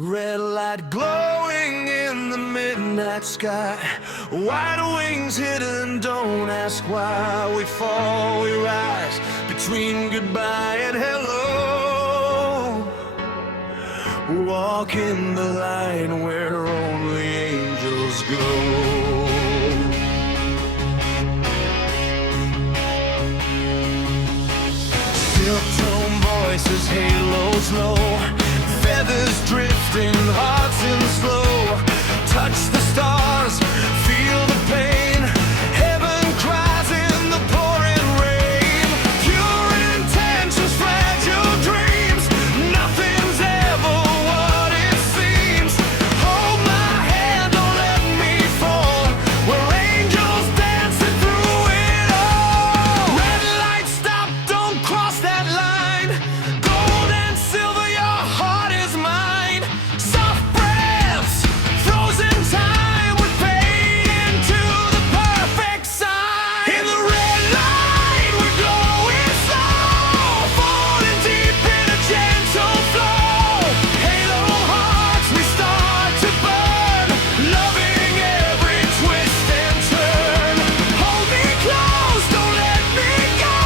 Red light glowing in the midnight sky, wide wings hidden, don't ask why. We fall, we rise, between goodbye and hello. Walk in the light where only angels go. Silk-toned voices, halos low, feathers drifting, hearts in slow. Touch the stars, feel the pain. Heaven cries in the pouring rain. Pure intentions, fragile dreams. Nothing's ever what it seems. Hold my hand, don't let me fall. We're angels dancing through it all. Red light, stop, don't cross that line. Gold and silver, your heart is mine. Soft breaths, frozen time, we're fading to the perfect sign. In the red light, we're glowing slow, falling deep in a gentle flow. Halo hearts, we start to burn, loving every twist and turn. Hold me close, don't let me go.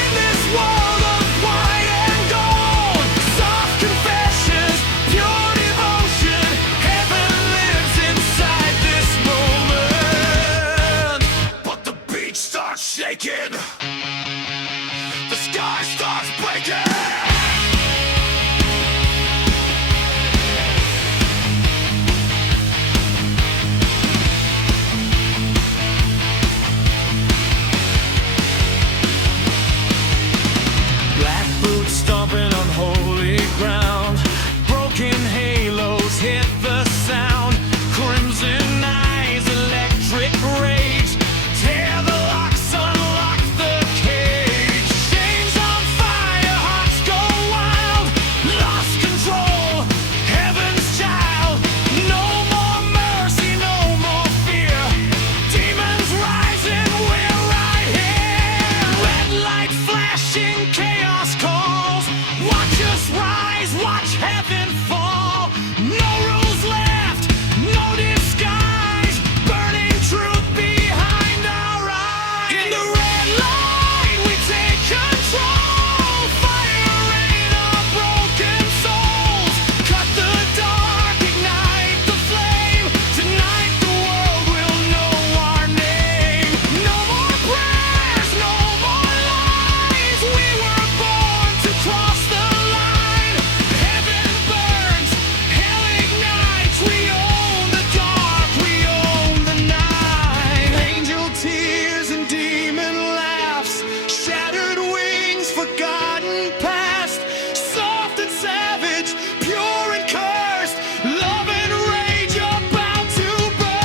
In this world of white and gold, soft confessions, pure devotion. Heaven lives inside this moment. But the beach starts shaking, the sky starts breaking. Black boots stomping on holy ground. Broken halos hit the sound. Crimson eyes, electric rage. Tear the locks, unlock the cage. Chains on fire, hearts go wild. Lost control, heaven's child. No more mercy, no more fear. Demons rising, we're right here. Red light flashing, chaos calls. Watch us rise, watch heaven fall. No rules left, no disguise. Burning truth behind our eyes. In the red light, we take control. Fire rain on broken souls. Cut the dark, ignite the flame. Tonight the world will know our name. No more prayers, no more lies. We were born to cross the line. Heaven burns, hell ignites. We own the dark, we own the night. Angel tears and demon laughs. Shattered wings, forgotten past. Soft and savage, pure and cursed. Love and rage about to burst.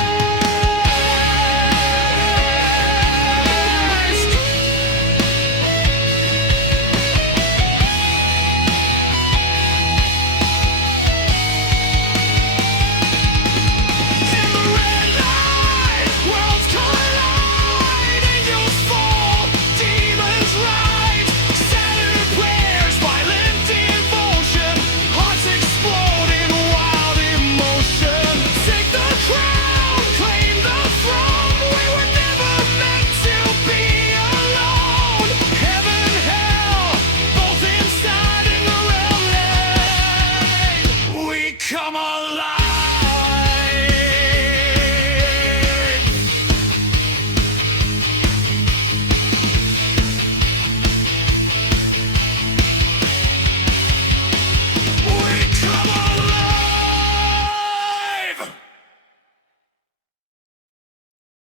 In the red light, worlds collide. Angels fall, demons rise. Shattered prayers, violent devotion. Hearts exploding, wild emotion. Take the crown, claim the throne. We were never meant to be alone. Heaven, hell, both inside and the realm. We come on.